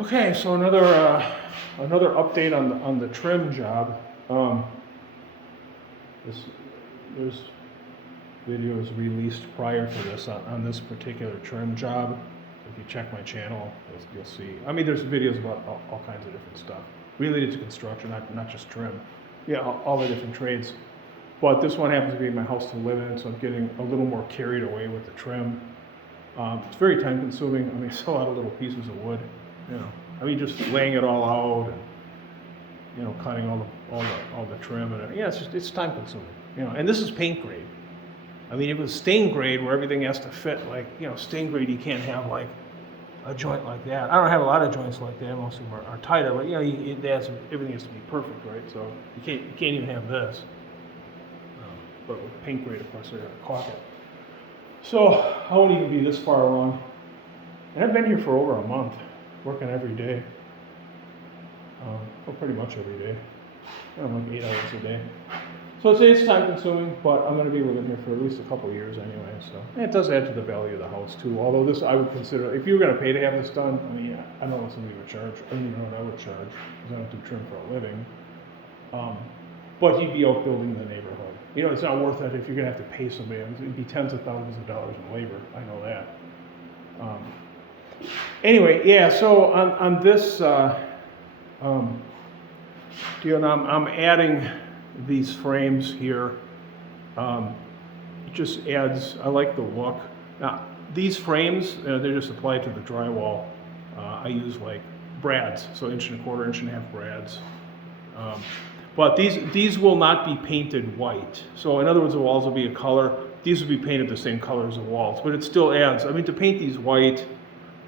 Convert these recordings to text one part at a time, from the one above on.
Okay, so another update on the trim job. This there's videos released prior to this on this particular trim job. If you check my channel, you'll see. I mean, there's videos about all kinds of different stuff related to construction, not just trim. Yeah, all the different trades. But this one happens to be my house to live in, so I'm getting a little more carried away with the trim. It's very time consuming. I mean, it's a lot of little pieces of wood, you know. I mean, just laying it all out and, you know, cutting all the trim and yeah, it's time consuming, you know. And this is paint grade. I mean, if it was stain grade where everything has to fit, like, you know, stain grade, you can't have like a joint like that. I don't have a lot of joints like that. Most of them are tighter, but you know, everything has to be perfect, right? So you can't even have this. But with paint grade, of course, they're gonna caulk it. So I won't even be this far along. And I've been here for over a month, working every day. Well, pretty much every day. Like 8 hours a day. So it's time consuming, but I'm going to be living here for at least a couple of years anyway. So and it does add to the value of the house too. Although this, I would consider, if you were going to pay to have this done, I mean, I don't know what somebody would charge. I don't even know what I would charge because I don't do trim for a living. But you'd be outbuilding the neighborhood. You know, it's not worth it if you're going to have to pay somebody. It'd be tens of thousands of dollars in labor. I know that. Anyway, yeah. So on this deal, I'm adding these frames here. It just adds. I like the look. Now these frames, they're just applied to the drywall. I use like brads, so 1.25 inch, 1.5 brads. But these will not be painted white. So in other words, the walls will be a color. These will be painted the same color as the walls, but it still adds. I mean, to paint these white,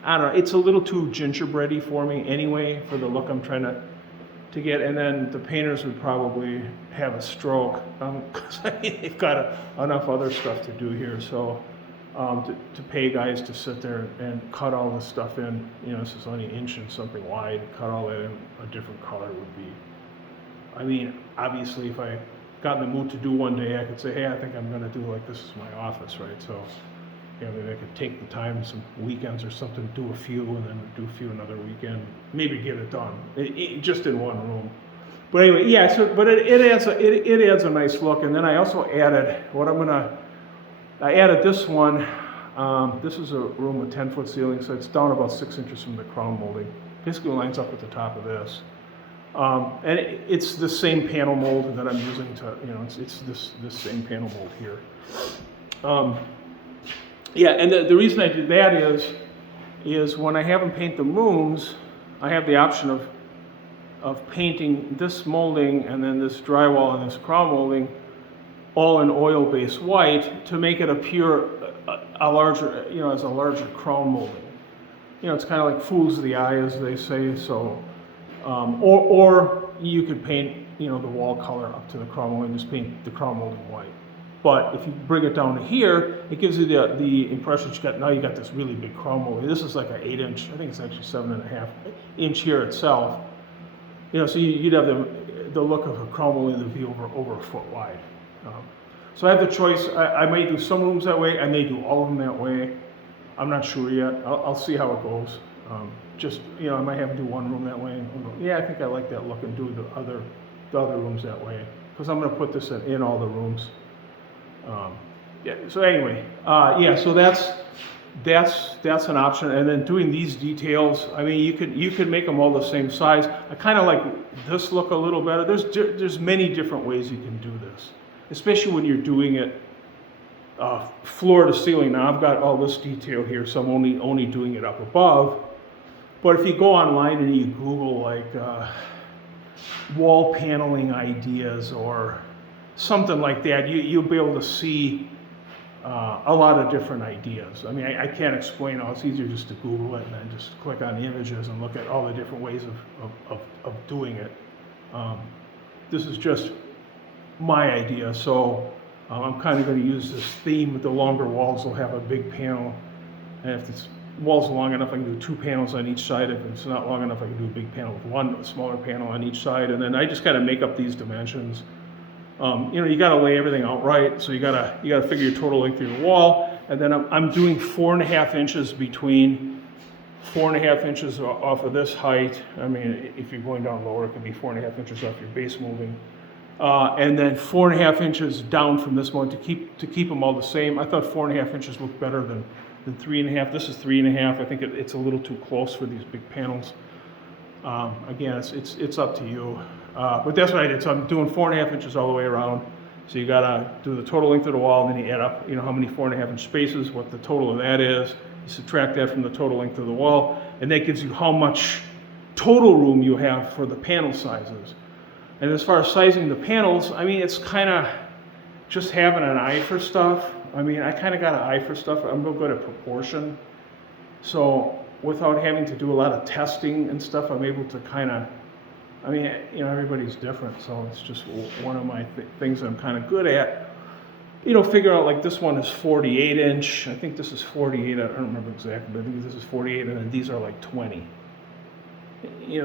I don't know, it's a little too gingerbready for me anyway, for the look I'm trying to get. And then the painters would probably have a stroke, because I mean, they've got enough other stuff to do here. So to pay guys to sit there and cut all this stuff in, you know, this is only 1 inch and something wide, cut all that in a different color would be, I mean, obviously, if I got in the mood to do one day, I could say, hey, I think I'm going to do like this is my office, right? So, you know, maybe I could take the time, some weekends or something, do a few, and then do a few another weekend, maybe get it done, just in one room. But anyway, yeah. So, but it adds a nice look. And then I also added I added this one. This is a room with 10-foot ceiling, so it's down about 6 inches from the crown molding. Basically lines up at the top of this. And it's the same panel mold that I'm using to, you know, it's this same panel mold here. Yeah, and the reason I did that is when I have them paint the rooms, I have the option of painting this molding and then this drywall and this crown molding all in oil-based white to make it appear a larger, you know, as a larger crown molding. You know, it's kind of like fools the eye, as they say. So. Or you could paint, you know, the wall color up to the crown molding, just paint the crown molding white. But if you bring it down to here, it gives you the impression you got this really big crown molding. This is like an 8 inch, I think it's actually 7.5 inch here itself. You know, so you'd have the look of a crown molding that would be over a foot wide. So I have the choice. I may do some rooms that way. I may do all of them that way. I'm not sure yet. I'll see how it goes. Just, you know, I might have to do one room that way. And yeah, I think I like that look, and do the other rooms that way, because I'm going to put this in all the rooms. Yeah. So anyway, yeah. So that's an option. And then doing these details, I mean, you could make them all the same size. I kind of like this look a little better. There's many different ways you can do this, especially when you're doing it floor to ceiling. Now I've got all this detail here, so I'm only doing it up above. But if you go online and you Google like wall paneling ideas or something like that, you'll be able to see a lot of different ideas. I mean, I can't explain all. It's easier just to Google it and then just click on images and look at all the different ways of doing it. This is just my idea, so I'm kind of going to use this theme with the longer walls will have a big panel, and if this wall's long enough, I can do 2 panels on each side. If it's not long enough, I can do a big panel with one smaller panel on each side, and then I just kind of make up these dimensions. You know, you got to lay everything out right, so you got to figure your total length of your wall, and then I'm doing 4.5 inches between 4.5 inches off of this height. I mean, if you're going down lower, it could be 4.5 inches off your base molding. And then 4.5 inches down from this one to keep them all the same. I thought 4.5 inches looked better than 3.5. This is 3.5. I think it's a little too close for these big panels. Again, it's up to you. But that's what I did. So I'm doing 4.5 inches all the way around. So you gotta do the total length of the wall, and then you add up, how many 4.5 inch spaces, what the total of that is. You subtract that from the total length of the wall, and that gives you how much total room you have for the panel sizes. And as far as sizing the panels, I mean, it's kind of just having an eye for stuff. I mean, I kind of got an eye for stuff. I'm real good at proportion. So without having to do a lot of testing and stuff, I'm able to kind of, I mean, everybody's different. So it's just one of my things that I'm kind of good at. Figure out like this one is 48 inch. I think this is 48. I don't remember exactly, but I think this is 48, and then these are like 20.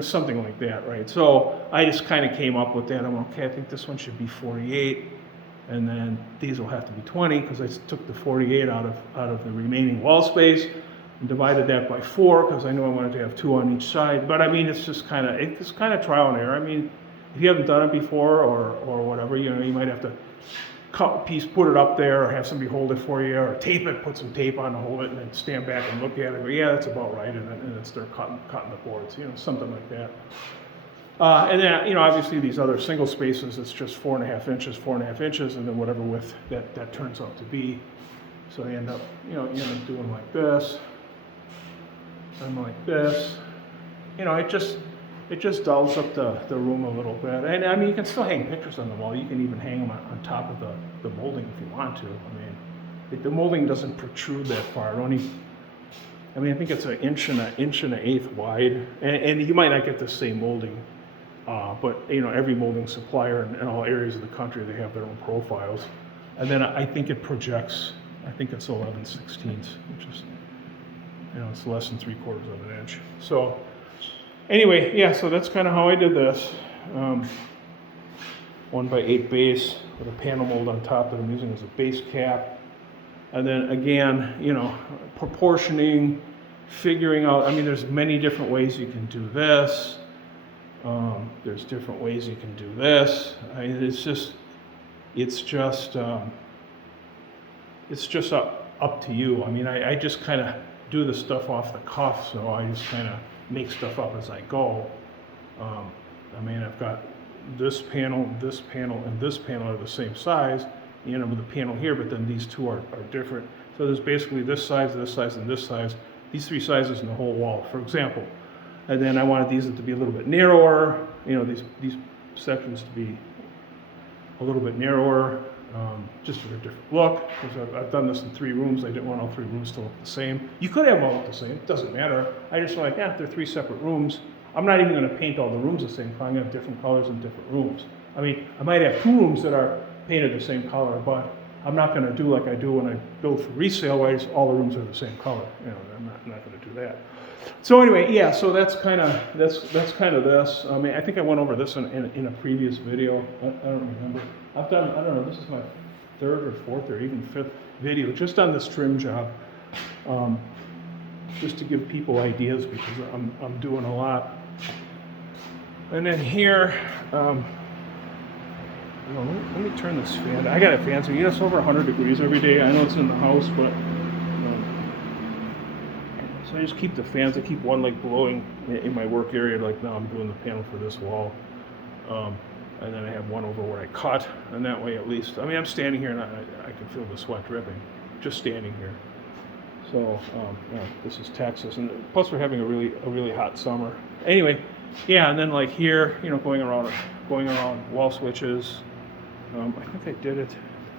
Something like that, right? So I just kind of came up with that. I'm okay, I think this one should be 48, and then these will have to be 20 because I took the 48 out of the remaining wall space and divided that by 4 because I knew I wanted to have 2 on each side. But I mean, it's kind of trial and error. I mean, if you haven't done it before or whatever, you might have to cut a piece, put it up there, or have somebody hold it for you, or tape it, put some tape on to hold it, and then stand back and look at it. But yeah, that's about right, and then start cutting the boards, something like that. And then, obviously these other single spaces, it's just 4.5 inches, and then whatever width that turns out to be. So I end up doing like this, and like this. It just dulls up the room a little bit. And I mean, you can still hang pictures on the wall. You can even hang them on top of the molding if you want to. I mean, the molding doesn't protrude that far. I think it's an inch and an eighth wide. And you might not get the same molding, but every molding supplier in all areas of the country, they have their own profiles. And then I think it projects, I think it's 11/16, which is, it's less than 3/4 of an inch. So anyway, yeah, so that's kind of how I did this. 1x8 base with a panel mold on top that I'm using as a base cap. And then again, proportioning, figuring out, I mean, there's many different ways you can do this. There's different ways you can do this. I mean, it's just up to you. I mean, I just kind of do the stuff off the cuff, so I just kind of make stuff up as I go. I mean, I've got this panel, and this panel are the same size, with the panel here, but then these two are different. So there's basically this size, and this size, these 3 sizes in the whole wall, for example. And then I wanted these to be a little bit narrower, these sections to be a little bit narrower, just for a different look, because I've done this in 3 rooms. I didn't want all 3 rooms to look the same. You could have them all look the same, it doesn't matter. I just like, they're 3 separate rooms. I'm not even going to paint all the rooms the same color. I'm going to have different colors in different rooms. I mean, I might have 2 rooms that are painted the same color, but I'm not going to do like I do when I build for resale, where all the rooms are the same color. I'm not going to do that. So anyway, yeah, so that's kind of this. I mean, I think I went over this in a previous video. I don't remember. I've done, I don't know, this is my 3rd or 4th or even 5th video just on this trim job, just to give people ideas, because I'm doing a lot. And then here, let me turn this fan. I got a fan, so it's over 100 degrees every day. I know it's in the house, but so I just keep the fans. I keep one like blowing in my work area, like now I'm doing the panel for this wall. And then I have one over where I cut, and that way at least, I mean, I'm standing here and I can feel the sweat dripping, just standing here. So, this is Texas, and plus we're having a really hot summer. Anyway, yeah, and then like here, going around wall switches. I think I did it.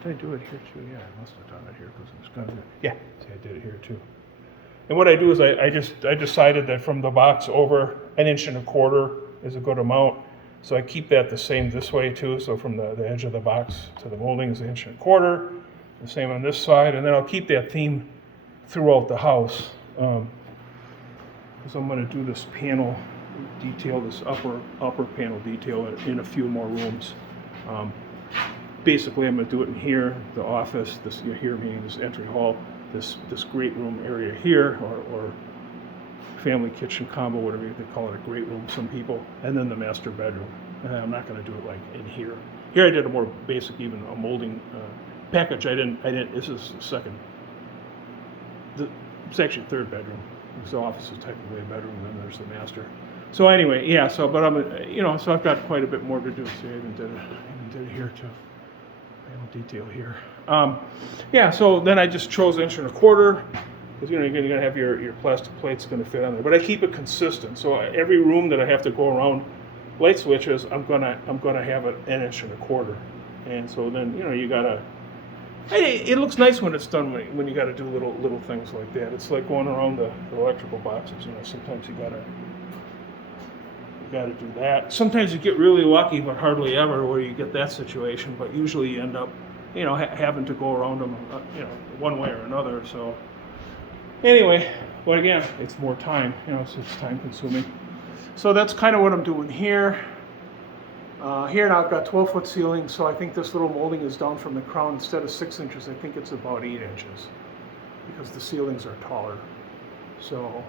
Did I do it here too? Yeah, I must have done it here because it's kind of, yeah, see, I did it here too. And what I do is I decided that from the box over 1.25 inches is a good amount. So I keep that the same this way too. So from the edge of the box to the molding is 1.25 inches. The same on this side. And then I'll keep that theme throughout the house. Because I'm going to do this panel detail, this upper panel detail in a few more rooms. Basically, I'm going to do it in here, the office, this here meaning this entry hall, this great room area here, or family kitchen combo, whatever they call it, a great room, some people, and then the master bedroom. And I'm not going to do it like in here. Here I did a more basic, even a molding package. I didn't. This is the second. It's actually third bedroom. The office is technically a bedroom, and then there's the master. So anyway, yeah. So, but I'm, so I've got quite a bit more to do. See, I even did it here too. Panel detail here. Yeah. So then I just chose 1.25 inches. Because you're going to have your plastic plates going to fit on there, but I keep it consistent. So every room that I have to go around light switches, I'm gonna have it 1.25 inches, and so then you gotta. It looks nice when it's done when you got to do little things like that. It's like going around the electrical boxes. Sometimes you gotta do that. Sometimes you get really lucky, but hardly ever where you get that situation. But usually you end up, having to go around them, one way or another. So. Anyway, but again, it's more time, so it's time consuming. So that's kind of what I'm doing here. Here now I've got 12-foot ceiling, so I think this little molding is down from the crown. Instead of 6 inches, I think it's about 8 inches because the ceilings are taller. So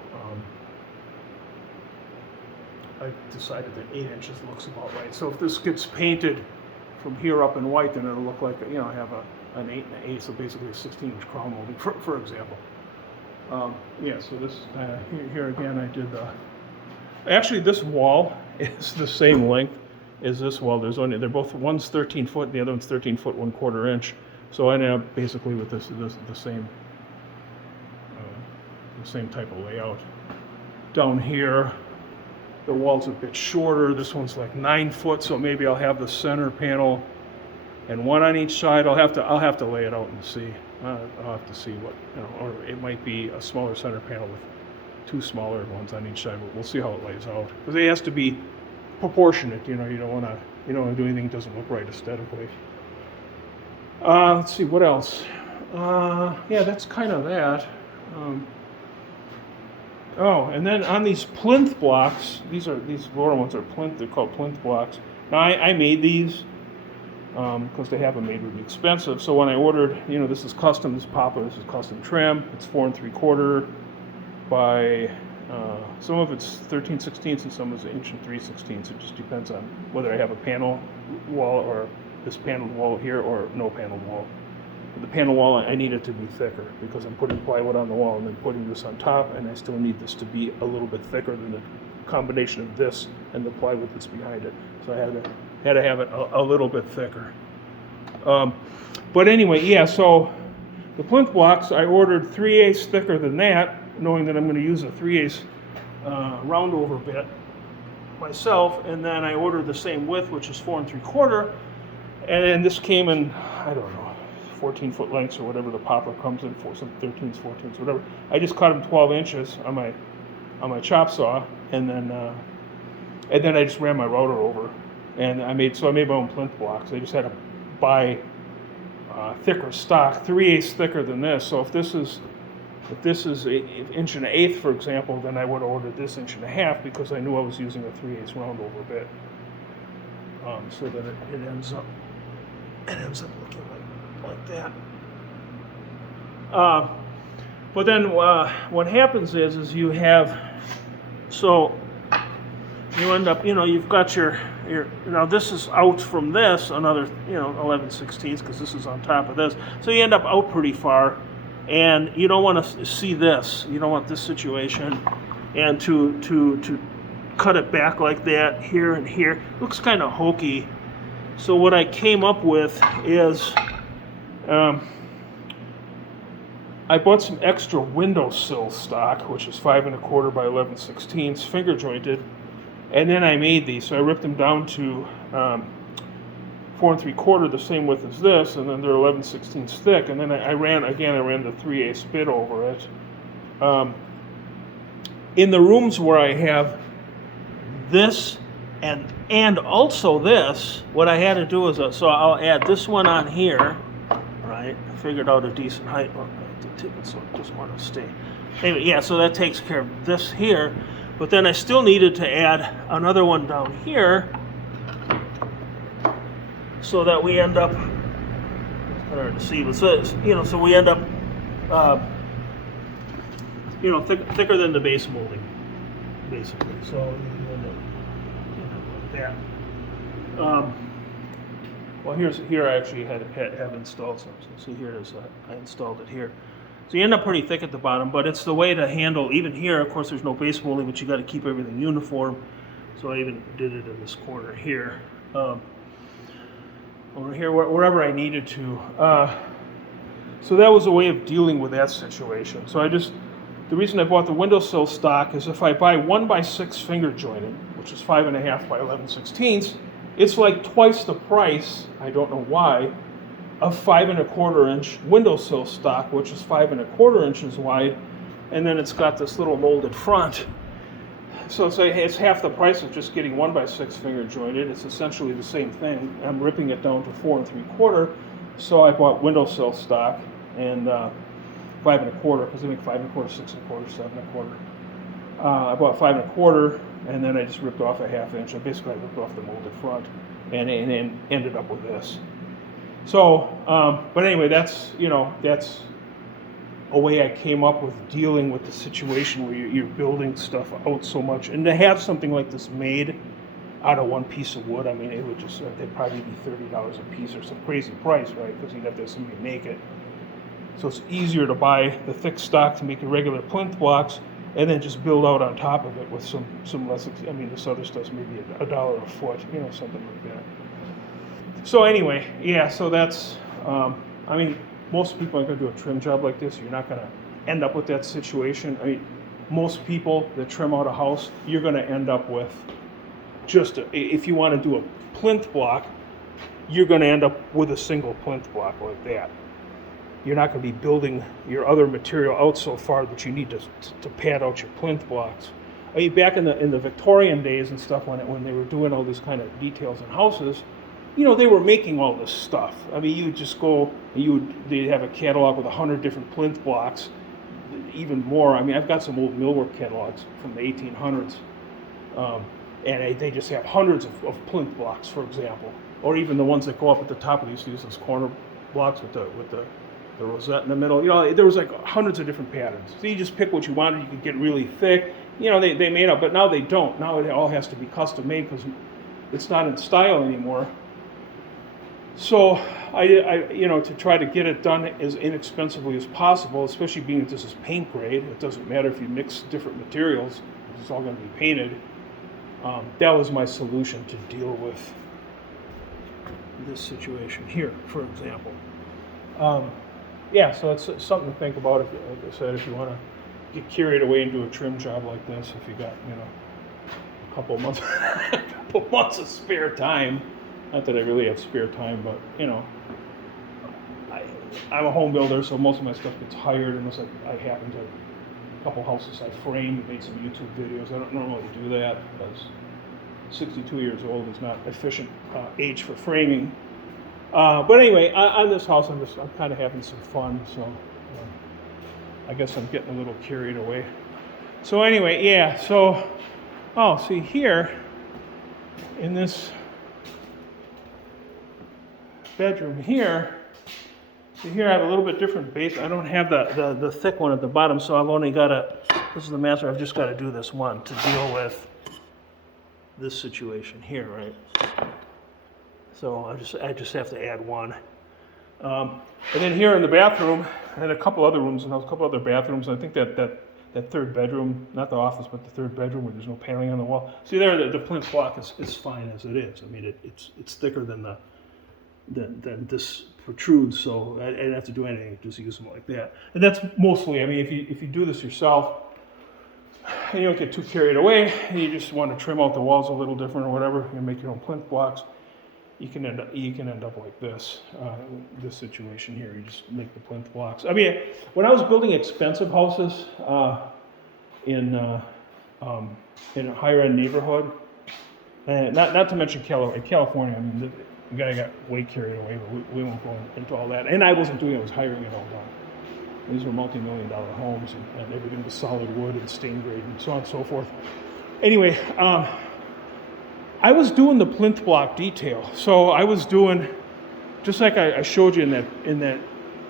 I decided that 8 inches looks about right. So if this gets painted from here up in white, then it'll look like, I have an 8 and an 8, so basically a 16-inch crown molding, for example. Yeah, so this here again, I did actually this wall is the same length as this wall. They're both, one's 13 foot, the other one's 13 foot 1/4 inch. So I ended up basically with the same type of layout. Down here, the wall's a bit shorter. This one's like 9 foot, so maybe I'll have the center panel and one on each side. I'll have to lay it out and see. I'll have to see what, or it might be a smaller center panel with 2 smaller ones on each side. We'll see how it lays out, because it has to be proportionate. You don't want to do anything that doesn't look right aesthetically. Let's see what else. Yeah, that's kind of that. And then on these plinth blocks, these lower ones are plinth. They're called plinth blocks. Now I made these. Because they have them made really expensive. So when I ordered, this is custom, this is custom trim. It's 4 3/4 by, some of it's 13/16 and some is 1 3/16. It just depends on whether I have a panel wall or this paneled wall here or no paneled wall. The panel wall, I need it to be thicker because I'm putting plywood on the wall and then putting this on top, and I still need this to be a little bit thicker than the combination of this and the plywood that's behind it. So I had to have it a little bit thicker. But anyway, yeah, so the plinth blocks, I ordered 3/8 thicker than that, knowing that I'm going to use a 3/8 round over bit myself, and then I ordered the same width, which is 4 3/4, and then this came in, I don't know, 14-foot lengths or whatever the popper comes in for, some 13s, 14s, whatever. I just cut them 12 inches on my chop saw, and then I just ran my router over, and I made my own plinth blocks. I just had to buy thicker stock, 3/8 thicker than this. So if this is 1 inch and 1/8, for example, then I would have ordered this 1.5 inches because I knew I was using a 3/8 round over bit. So that it ends up looking like that. But then what happens is you have, so you end up, you've got your now this is out from this another 11/16 because this is on top of this, so you end up out pretty far, and you don't want to see this. You don't want this situation, and to cut it back like that here and here looks kind of hokey. So what I came up with is I bought some extra windowsill stock, which is 5 1/4 by 11/16, finger jointed, and then I made these. So I ripped them down to 4 3/4, the same width as this, and then they're 11/16 thick. And then I ran the 3/8 bit over it. In the rooms where I have this and also this, what I had to do is so I'll add this one on here, right? I figured out a decent height. Well, so I just want to stay. Anyway, yeah, so that takes care of this here, but then I still needed to add another one down here so that we end up, it's hard to see, but so we end up, thicker than the base molding. basically. So you end up with that. Well, here I actually have installed some. So see here it is. I installed it here. So you end up pretty thick at the bottom, but it's the way to handle. Even here, of course, there's no base molding, but you got to keep everything uniform. So I even did it in this corner here, over here, wherever I needed to. So that was a way of dealing with that situation. So the reason I bought the windowsill stock is if I buy 1x6 finger jointed, which is 5.5 by 11/16, it's like twice the price, I don't know why, of 5.25 inch windowsill stock, which is 5.25 inches wide, and then it's got this little molded front. So it's half the price of just getting 1x6 finger jointed. It's essentially the same thing. I'm ripping it down to 4 3/4. So I bought windowsill stock and 5.25, because they make 5.25, 6.25, 7.25. I bought 5.25, and then I just ripped off a 1/2 inch. I ripped off the molded front and ended up with this. So, but anyway, that's a way I came up with dealing with the situation where you're building stuff out so much. And to have something like this made out of one piece of wood, I mean, it would just, they'd probably be $30 a piece or some crazy price, right? Because you'd have to have somebody make it. So it's easier to buy the thick stock to make your regular plinth blocks and then just build out on top of it with some less, I mean, this other stuff's maybe $1 a foot, something like that. So anyway, yeah, so that's, I mean, most people aren't going to do a trim job like this. You're not going to end up with that situation. I mean, most people that trim out a house, you're going to end up with just, if you want to do a plinth block, you're going to end up with a single plinth block like that. You're not going to be building your other material out so far that you need to pad out your plinth blocks. I mean, back in the Victorian days and stuff, when they were doing all these kind of details in houses, they were making all this stuff. I mean, you would just go, they'd have a catalog with 100 different plinth blocks, even more. I mean, I've got some old millwork catalogs from the 1800s, and they just have hundreds of plinth blocks, for example, or even the ones that go up at the top. They used to use those corner blocks with the rosette in the middle. There was like hundreds of different patterns. So you just pick what you wanted. You could get really thick. They made up, but now they don't. Now it all has to be custom made because it's not in style anymore. So I to try to get it done as inexpensively as possible, especially being that this is paint grade. It doesn't matter if you mix different materials; it's all going to be painted. That was my solution to deal with this situation here, for example. So it's something to think about. Like I said, if you want to get carried away and do a trim job like this, if you got a couple months of spare time. Not that I really have spare time, but I'm a home builder, so most of my stuff gets hired unless I happen to. A couple houses I framed, made some YouTube videos. I don't normally do that because 62 years old is not efficient age for framing. But anyway, on this house, I'm kind of having some fun, so I guess I'm getting a little carried away. So anyway, yeah. So, see here in this bedroom here. See here, I have a little bit different base. I don't have the thick one at the bottom, so I've only got this is the master. I've just got to do this one to deal with this situation here, right? So I just have to add one. And then here in the bathroom, and a couple other rooms, and a couple other bathrooms. I think that third bedroom, not the office, but the third bedroom where there's no paneling on the wall. See there, the plinth block is fine as it is. I mean, it's thicker than this protrudes, so I didn't have to do anything, just use them like that. And that's mostly, I mean, if you do this yourself, and you don't get too carried away, and you just want to trim out the walls a little different or whatever, you make your own plinth blocks, you can end up like this situation here. You just make the plinth blocks. I mean, when I was building expensive houses in a higher end neighborhood, and not to mention California, I mean, the guy got way carried away, but we won't go into all that. And I wasn't doing it; I was hiring it all done. These were multi-million-dollar homes, and everything was solid wood and stain grade and so on and so forth. Anyway, I was doing the plinth block detail. So I was doing, just like I showed you in that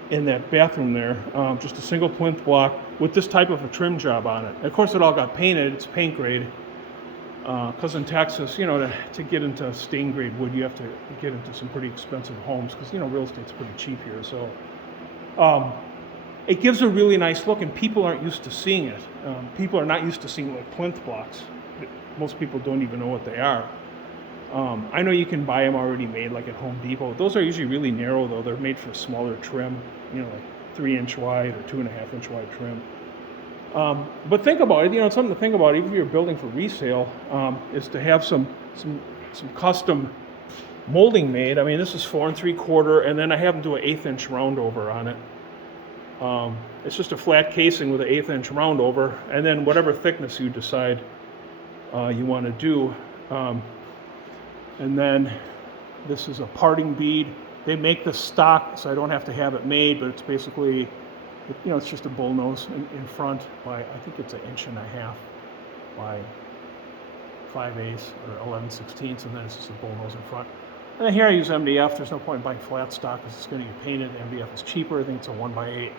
in that bathroom there, just a single plinth block with this type of a trim job on it. And of course, it all got painted. It's paint grade. Because in Texas, to get into stain grade wood, you have to get into some pretty expensive homes because, real estate's pretty cheap here. So it gives a really nice look, and people aren't used to seeing it. People are not used to seeing like plinth blocks. Most people don't even know what they are. I know you can buy them already made, like at Home Depot. Those are usually really narrow, though. They're made for smaller trim, like 3-inch wide or 2.5-inch wide trim. But think about it. It's something to think about. Even if you're building for resale, is to have some custom molding made. I mean, this is 4 3/4, and then I have them do an 1/8-inch round over on it. It's just a flat casing with an 1/8-inch round over, and then whatever thickness you decide you want to do. And then this is a parting bead. They make this stock, so I don't have to have it made, but it's basically, it's just a bull nose in front by, I think it's 1.5 inches by 5/8 or 11/16, and then it's just a bull nose in front. And then here I use MDF. There's no point in buying flat stock because it's going to get painted. MDF is cheaper. I think it's a 1x8.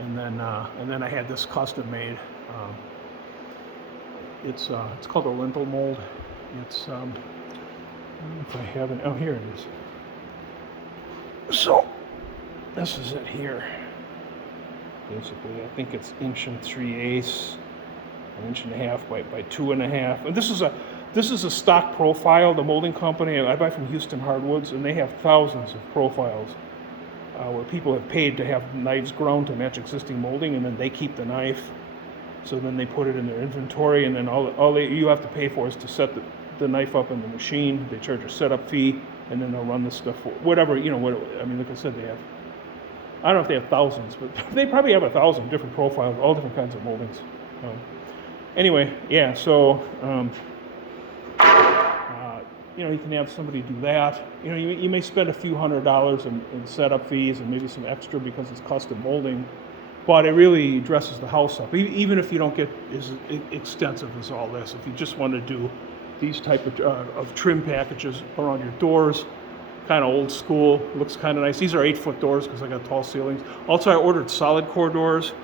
And then I had this custom made. It's called a lintel mold. It's I don't know if I have it. Oh, here it is. So this is it here. Basically, I think it's 1 3/8, 1.5 by 2.5. And this is a stock profile. The molding company I buy from Houston Hardwoods, and they have thousands of profiles where people have paid to have knives ground to match existing molding, and then they keep the knife. So then they put it in their inventory, and then all you have to pay for is to set the knife up in the machine. They charge a setup fee, and then they'll run the stuff for whatever, I mean, like I said, they have, I don't know if they have thousands, but they probably have 1,000 different profiles, all different kinds of moldings. Anyway, yeah, so, you can have somebody do that. You may spend a few $100s in setup fees and maybe some extra because it's custom molding, but it really dresses the house up. Even if you don't get as extensive as all this, if you just want to do these type of trim packages around your doors, kind of old school, looks kind of nice. These are 8-foot doors because I got tall ceilings. Also, I ordered solid core doors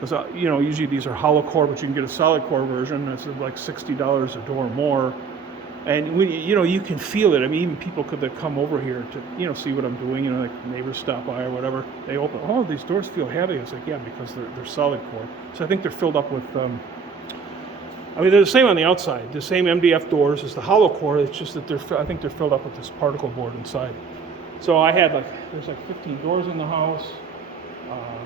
because usually these are hollow core, but you can get a solid core version. It's like $60 a door more, and you can feel it. I mean, even people that come over here to see what I'm doing. Like neighbors stop by or whatever. They open. Oh, these doors feel heavy. It's like, yeah, because they're solid core. So I think they're filled up with. They're the same on the outside. The same MDF doors as the hollow core. It's just that I think they're filled up with this particle board inside. So I had there's 15 doors in the house.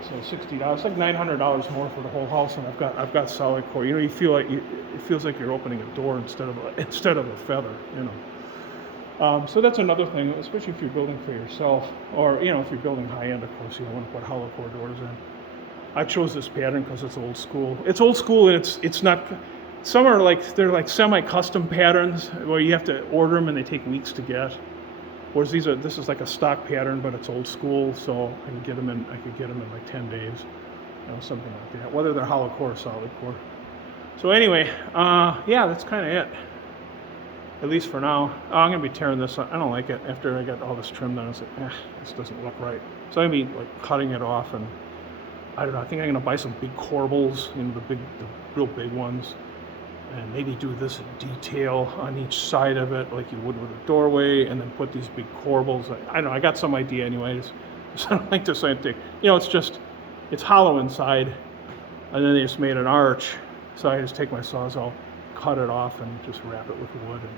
So $60. It's like $900 more for the whole house, and I've got solid core. You feel like it feels like you're opening a door instead of a feather. So that's another thing, especially if you're building for yourself, or if you're building high end. Of course, you don't want to put hollow core doors in. I chose this pattern because it's old school. It's old school, and it's not. Some are they're like semi-custom patterns where you have to order them and they take weeks to get. Whereas this is like a stock pattern, but it's old school, so I could get them in like 10 days, something like that. Whether they're hollow core or solid core. So anyway, yeah, that's kind of it. At least for now. I'm gonna be tearing this up. I don't like it. After I got all this trimmed on, I was like, this doesn't look right. So I'm gonna be cutting it off, and I don't know. I think I'm gonna buy some big corbels, the real big ones. And maybe do this detail on each side of it like you would with a doorway, and then put these big corbels. I don't know, I got some idea anyways. I don't like this same thing. It's hollow inside, and then they just made an arch. So I just take my Sawzall, cut it off, and just wrap it with wood and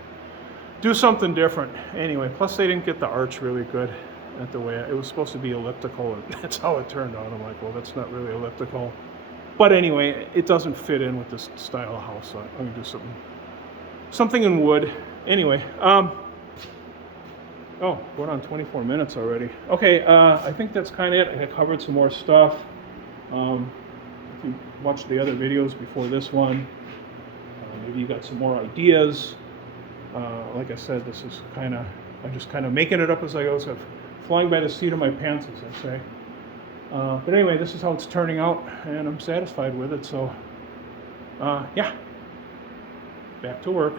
do something different. Anyway, plus they didn't get the arch really good at the way it was supposed to be elliptical, and that's how it turned out. I'm like, well, that's not really elliptical. But anyway, it doesn't fit in with this style of house, so I'm gonna do something in wood. Anyway, we're on 24 minutes already. Okay, I think that's kind of it. I covered some more stuff. If you watched the other videos before this one, maybe you got some more ideas. Like I said, this is I'm just kind of making it up as I go, so flying by the seat of my pants, as I say. But anyway, this is how it's turning out, and I'm satisfied with it. So, yeah, back to work.